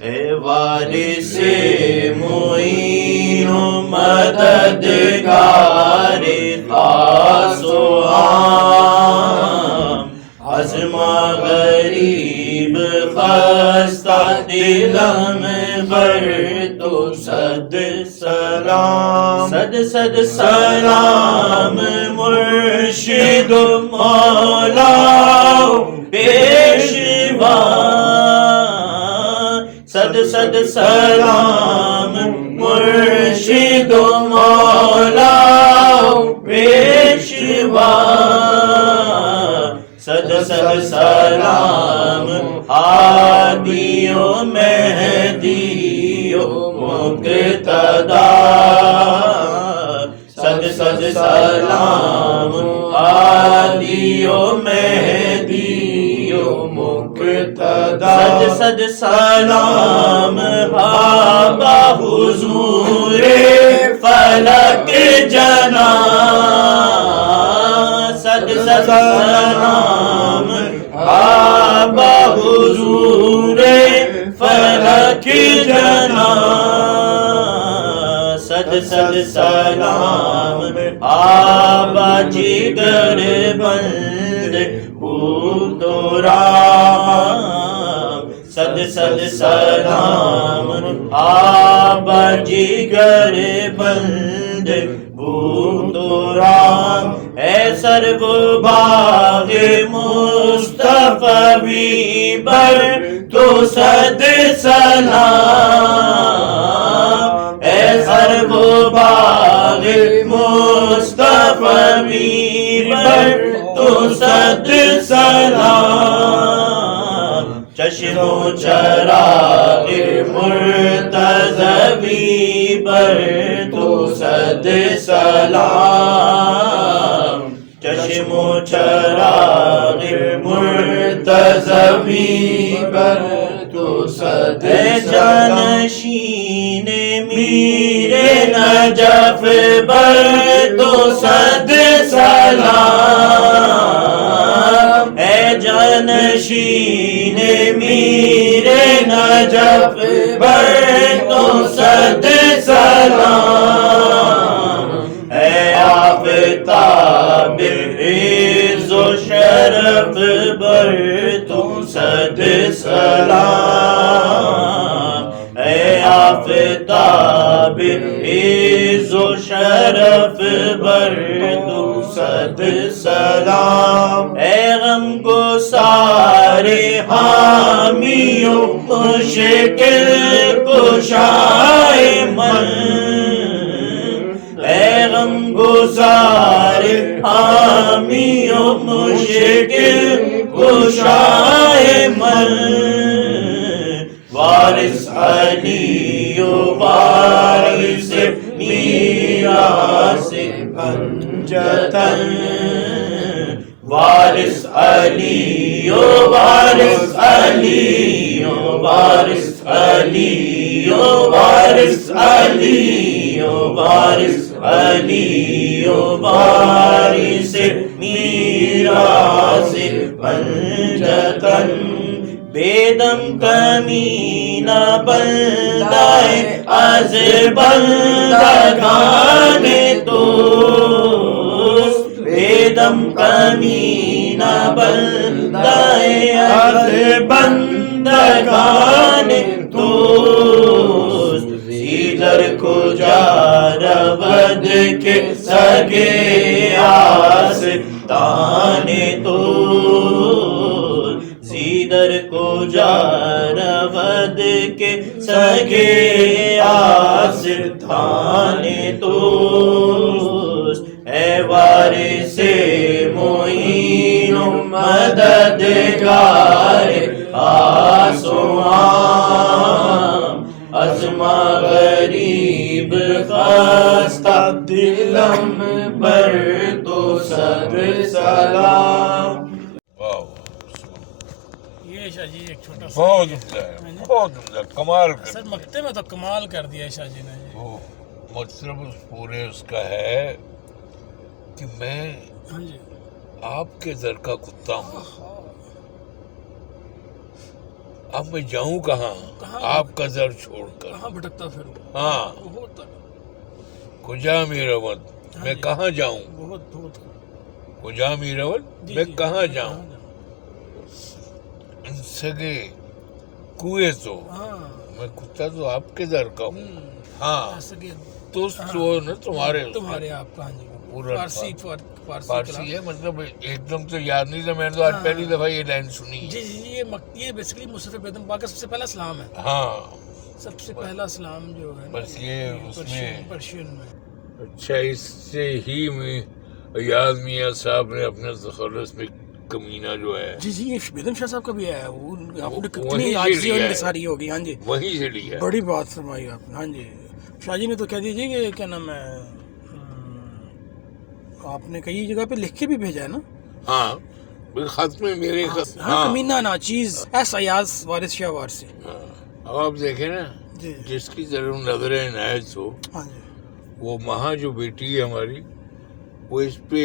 اے وارث معین و مددگار خاص و عام، عظمہ غریب خستہ دلم بر تو صد سلام، صد صد سلام مرشد و مولا پیشوا، صد صد سلام مرشد و مولا پیشوا، صد صد سلام ہادی و مہدی و مقتدا، صد صد سلام ہادی و مہدی و مقتدا، صد صد سلام بابا حضور فلک جنا، صد صد سلام بابا حضور فلک جنا، صد صد سلام آبا جگر بند بود و رام، صد صد سلام آبا جگر بند بود و رام، اے سرو باغ مصطفی بر تو صد سلام، اے سرو باغ مصطفی بر تو صد سلام، چشم و چراغ مرتضوی بر تو صد سلام، چشم و چراغ مرتضوی بر تو صد جانشین میر نجف بر تو صد سلام، اے جانشین میر نجف بر تو صد سلام، اے آفتاب عز و شرف بر تو صد سلام، اے آفتاب عز و شرف بر تو صد سلام، اے غم گسار حامی و مشکل کشائے من، اے غم گسار حامی و مشکل کشائے من، وارث علی و وارث میراث پنجتن، وارث علی و وارث علی و وارث علی و وارث علی و وارث علی و وارث میراث پنجتن، بیدم کمینہ بندہ از بندگان توست، بیدم کمینہ بندہ از بندگان توست، زیدر کجا رود کے سگے آستان توست، زیدر کجا رود کے سگے آستان توست، اے وارث معین و مددگار خاص و عام، عظمہ غریب خستہ دلم بر تو صد سلام۔ یہ شاہ جی ایک چھوٹا سا بہت عمدہ ہے، بہت عمدہ، کمال کر سر مکتے میں تو کمال کر دیا شاہ جی نے۔ وہ مطلب پورے اس کا ہے کہ میں ہاں جی آپ کے در کا کتا ہوں، اب میں جاؤں کہاں کہاں؟ آپ کا در چھوڑ کر؟ کہاں بھٹکتا پھروں؟ ہاں بہت کجا می رود میں کہاں جاؤں؟ بہت بہت کجا می رود جی، میں جی، کہاں جاؤں؟ سگے کوئے تو ہاں میں کتا تو آپ کے در کا ہوں. ہاں سگے تو نا تمہارے تمہارے آپ کا. ہاں جی پورا فارسی فارسی ہے، مطلب ایک دم تو یاد نہیں تھا، میں نے تو آج پہلی دفعہ یہ لائن سنی جی ہے. جی جی یہ بیسکلی مصطفی بیگم پاک کا سب سے پہلا سلام ہے. ہاں سب سے پہلا سلام جو ہے بس یہ اس میں پرشین میں. اچھا اس سے ہی میں ایاز میاں صاحب نے اپنے تخلص میں کمینہ جو ہے جی جی یہ بیگم شاہ صاحب کا بھی ہے. وہ آپ نے وہیں کتنی سے عاجزی لیا اور ہے. انکساری ہوگی. ہاں جی وہیں سے لیا. بڑی بات فرمائی آپ نے. ہاں جی شاہ جی نے تو کہہ دیجیے کہ کیا نام ہے، آپ نے کئی جگہ پہ لکھ کے بھی بھیجا ہے نا. ہاں خط میں میرے خط. ہاں کمینہ ناچیز ایس ایاز وارث شاہ وارثی. ہاں اب آپ دیکھیں نا، جی جس کی طرف نظر عنایت ہو، ہاں جی وہ مہاں جو بیٹی ہے ہماری، وہ اس پہ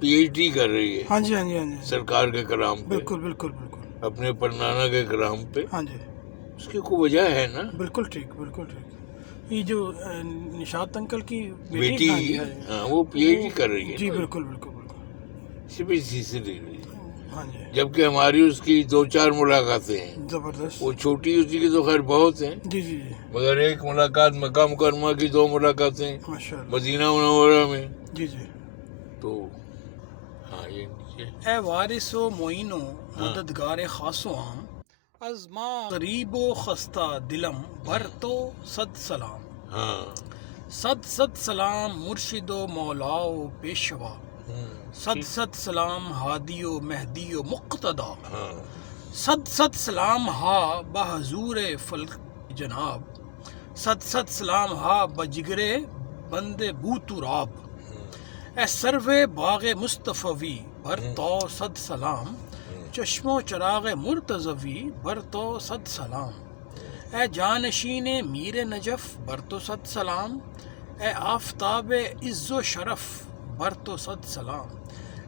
پی ایچ ڈی کر رہی ہے ہاں جی ہاں جی ہاں جی سرکار کے کلام پہ، بالکل بالکل بالکل. اپنے پرنانا کے کلام پہ. ہاں جی اس کی کوئی وجہ ہے نا. بالکل ٹھیک بالکل ٹھیک. یہ جو نشاط انکل کی بیٹی ہاں جی ہاں جی. ہاں وہ پی ایچ ڈی کر رہی ہے جی بالکل بالکل بالکل. CBSE سے لے رہی ہے، ہاں جی جبکہ ہماری اس کی 2-4 ملاقاتیں ہیں. زبردست. وہ چھوٹی اسی کی تو خیر بہت ہیں، جی جی جی مگر ایک ملاقات مکہ مکرمہ کی 2 ملاقاتیں ماشاء اللہ. مدینہ منورہ میں. جی جی. تو ہاں یہ نیچے اے وارث و معین و مددگار خاص و عام، از ما غریب و خستہ دلم بر تو صد سلام. ہاں صد صد سلام مرشد و مولا و پیشوا، صد صد سلام ہادی و مہدی و مقتدا، ہاں صد صد سلام ہا بحضور فلک جناب، صد صد سلام ہا بجگر بند بو تراب. اے سرو باغ مصطفی بر تو صد سلام، چشم و چراغ مرتضوی بر تو صد سلام. اے جانشین میر نجف بر تو صد سلام، اے آفتاب عز و شرف بر تو صد سلام.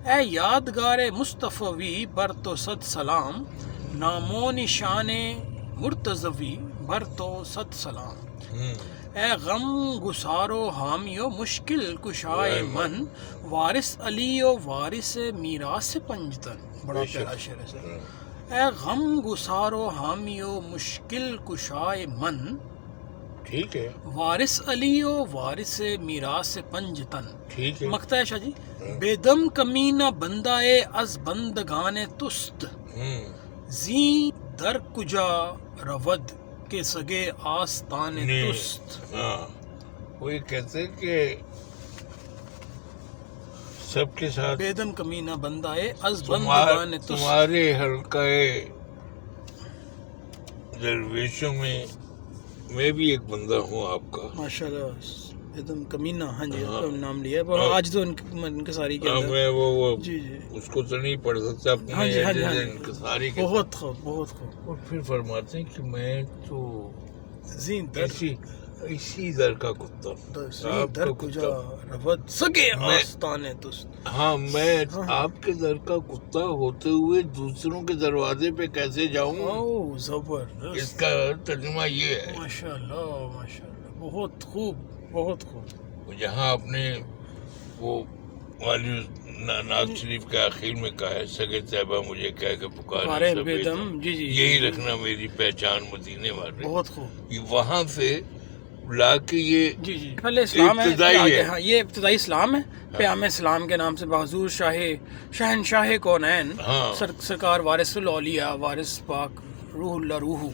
اے یادگار مصطفی بر تو صد سلام، نام و نشان مرتضوی بر تو صد سلام. اے غم گسار و حامی و مشکل کشائے من، وارث علی و وارث میراث پنجتن. بڑا پیارا شعر ہے سر. اے غم گسار و حامی و مشکل کشائے من، ٹھیک ہے وارث علی و وارث میراث پنجتن. ٹھیک ہے. مقطع شاہ جی. بے دم کمینہ بندہ از بندگان تست، زی در کجا رود کے سگے آستان تست. ہاں وہ یہ کہتے ہیں کہ سب کے ساتھ بے دم کمینہ بندہ از بندگان تست. تمہارے حلقہ درویشوں میں بھی ایک بندہ ہوں آپ کا. ماشاء اللہ. بے دم کمینہ. ہاں جی ہاں. نام لیا ہے آج تو انکساری کے اندر. میں وہ جی جی اس کو تو نہیں پڑھ سکتا اپنے ہاں جی ہاں جی ہاں جی. انکساری کے. بہت خوب بہت خوب. اور پھر فرماتے ہیں کہ میں تو زین در اسی در کا کتا ہوں. زین در کجا رود سگے آستان تست. ہاں میں آپ کے در کا کتا ہوتے ہوئے دوسروں کے دروازے پہ کیسے جاؤں؟ اوہ زبردست. اس کا ترجمہ یہ ہے. ماشاء اللہ ماشاء اللہ. بہت خوب بہت خوب. جہاں آپ نے وہ والی نعت شریف کے آخر میں کہا ہے، سگے طیبہ مجھے کہہ کے پکارے بے دم. جی جی یہی رکھنا میری پہچان مدینے والے. بہت خوب. یہ وہاں سے لا کے یہ جی جی پہلے اسلام ہے. ابتدائی ہے. ہاں یہ ابتدائی اسلام ہے. پیام اسلام کے نام سے بحضور شہنشاہ کونین ہاں سرکار وارث الاولیاء وارث پاک روح اللہ روح